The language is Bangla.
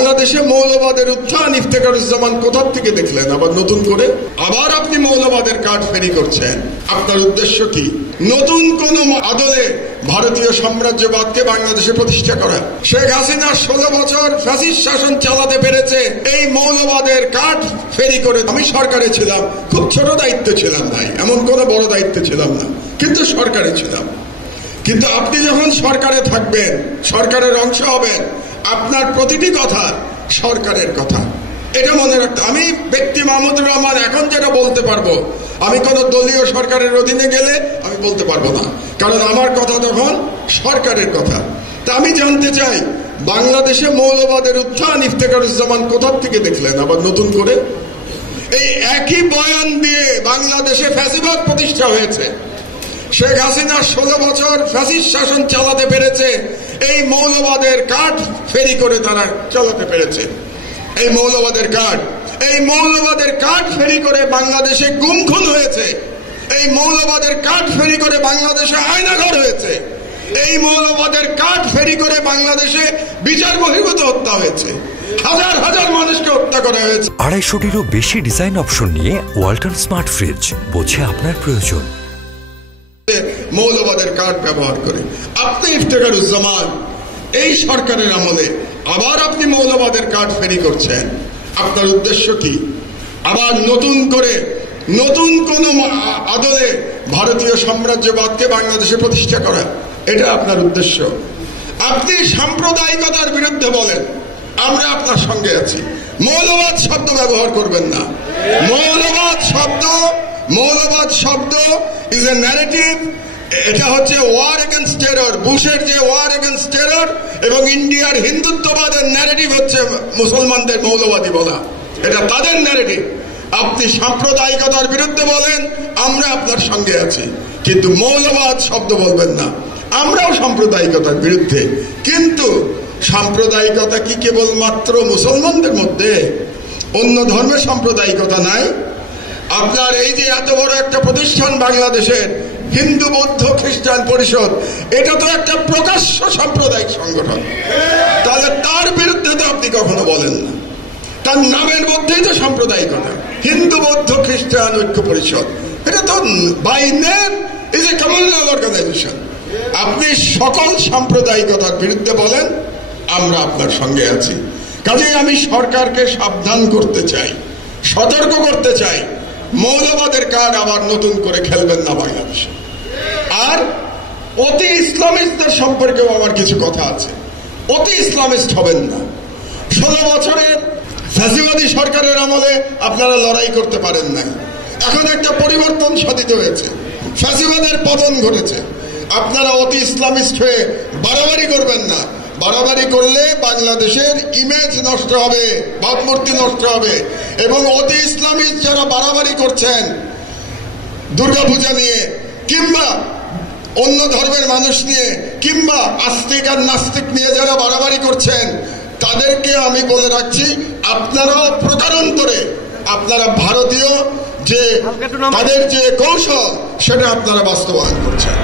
বাংলাদেশে মৌলবাদের উত্থান ইফতেখারুজ্জামান কোথা থেকে দেখলেন? আবার নতুন করে আবার আপনি মৌলবাদের কার্ড ফেরি করছেন। আপনার উদ্দেশ্য কি? নতুন কোন আদলে ভারতীয় সাম্রাজ্যবাদকে বাংলাদেশে প্রতিষ্ঠা করা। শেখ হাসিনা 16 বছর ফ্যাসিস্ট শাসন চালাতে পেরেছে এই মৌলবাদের কার্ড ফেরি করে। আমি সরকারে ছিলাম, খুব ছোট দায়িত্ব ছিলাম ভাই, এমন কোন বড় দায়িত্ব ছিলাম না, কিন্তু সরকারে ছিলাম। কিন্তু আপনি যখন সরকারে থাকবেন, সরকারের অংশ হবেন, আপনার প্রতিটি কথা সরকারের কথা, এটা মনে রাখতে। আমি ব্যক্তি মাহমুদুর রহমান এখন যেটা বলতে পারবো, আমি কোন দলীয় সরকারের অধীনে গেলে আমি বলতে পারবো না, কারণ আমার কথা তখন সরকারের কথা। তা আমি জানতে চাই, বাংলাদেশে মৌলবাদের উত্থান ইফতেখারুজ্জামান কোথা থেকে দেখলেন? আবার নতুন করে এই একই বয়ান দিয়ে বাংলাদেশে ফ্যাসিবাদ প্রতিষ্ঠা হয়েছে। শেখ হাসিনা 16 বছর ফ্যাসিস্ট শাসন চালাতে পেরেছে এই মৌলবাদের কার্ড ফেরি করে তারা চালাতে পেরেছে। এই মৌলবাদের কার্ড ফেরি করে বাংলাদেশে গুম খুন হয়েছে। এই মৌলবাদের কার্ড ফেরি করে বাংলাদেশে আয়নাঘর হয়েছে। এই মৌলবাদের কার্ড ফেরি করে বাংলাদেশে বিচার বহির্ভূত হত্যা হয়েছে। হাজার হাজার মানুষকে হত্যা করা হয়েছে। 250-টিরও বেশি ডিজাইন অপশন নিয়ে ওয়ালটন স্মার্ট ফ্রিজ, বোঝে আপনার প্রয়োজন। মৌলবাদের কার্ড ব্যবহার করে আপনি ইফতেখারুজ্জামান এই সরকারের আমলে আবার আপনি মৌলবাদের কার্ড ফেরি করছেন। আপনার উদ্দেশ্য কি? আবার নতুন কোন আদলে ভারতীয় সাম্রাজ্যবাদকে বাংলাদেশে প্রতিষ্ঠা করা, এটা আপনার উদ্দেশ্য। আপনি সাম্প্রদায়িকতার বিরুদ্ধে বলেন, আমরা আপনার সঙ্গে আছি। মৌলবাদ শব্দ ব্যবহার করবেন না। মৌলবাদ শব্দ ইজ এ ন্যারেটিভ। এটা হচ্ছে ওয়ার এগেইনস্ট টেরর। বুশের যে ওয়ার এগেইনস্ট টেরর এবং ইন্ডিয়ার হিন্দুত্ববাদের ন্যারেটিভ হচ্ছে মুসলমানদের মৌলবাদী বলা, এটা তাদের ন্যারেটিভ। আপনি সাম্প্রদায়িকতার বিরুদ্ধে বলেন, আমরা আপনার সঙ্গে আছি, কিন্তু মৌলবাদ শব্দ বলবেন না। আমরাও সাম্প্রদায়িকতার বিরুদ্ধে, কিন্তু সাম্প্রদায়িকতা কি কেবলমাত্র মুসলমানদের মধ্যে? অন্য ধর্মে সাম্প্রদায়িকতা নাই? আপনার এই যে এত বড় একটা প্রতিষ্ঠান বাংলাদেশের হিন্দু বৌদ্ধ খ্রিস্টান পরিষদ, এটা তো একটা প্রকাশ্য সাম্প্রদায়িক সংগঠন। তাহলে তার বিরুদ্ধে তো আপনি কখনো বলেন না। তার নামের মধ্যেই তো সাম্প্রদায়িকতা, হিন্দু বৌদ্ধ খ্রিস্টান ঐক্য পরিষদ। এটা তো by name is a communal organisation. আপনি সকল সাম্প্রদায়িকতার বিরুদ্ধে বলেন, আমরা আপনার সঙ্গে আছি। কাজেই আমি সরকারকে সাবধান করতে চাই, সতর্ক করতে চাই, মৌলবাদের কার্ড আবার নতুন করে খেলবেন না বাংলাদেশে। আর অতি ইসলামিস্টদের সম্পর্কেও আমার কিছু কথা আছে। অতি ইসলামিস্ট হবেন না। 16 বছরের ফ্যাসিবাদী সরকারের আমলে আপনারা লড়াই করতে পারেন নাই। এখন একটা পরিবর্তন সাধিত হয়েছে, ফ্যাসিবাদের পতন ঘটেছে। আপনারা অতি ইসলামিস্ট হয়ে বাড়াবাড়ি করবেন না। বাড়াবাড়ি করলে বাংলাদেশের ইমেজ নষ্ট হবে, ভাবমূর্তি নষ্ট হবে। এবং অতি ইসলামিস্ট যারা বাড়াবাড়ি করছেন দুর্গাপূজা নিয়ে, কিংবা অন্য ধর্মের মানুষ নিয়ে, কিংবা আস্তিক আর নাস্তিক নিয়ে যারা বাড়াবাড়ি করছেন, তাদেরকে আমি বলে রাখছি, আপনারাও প্রকারান্তরে আপনারা ভারতীয় যে তাদের যে কৌশল, সেটা আপনারা বাস্তবায়ন করছেন।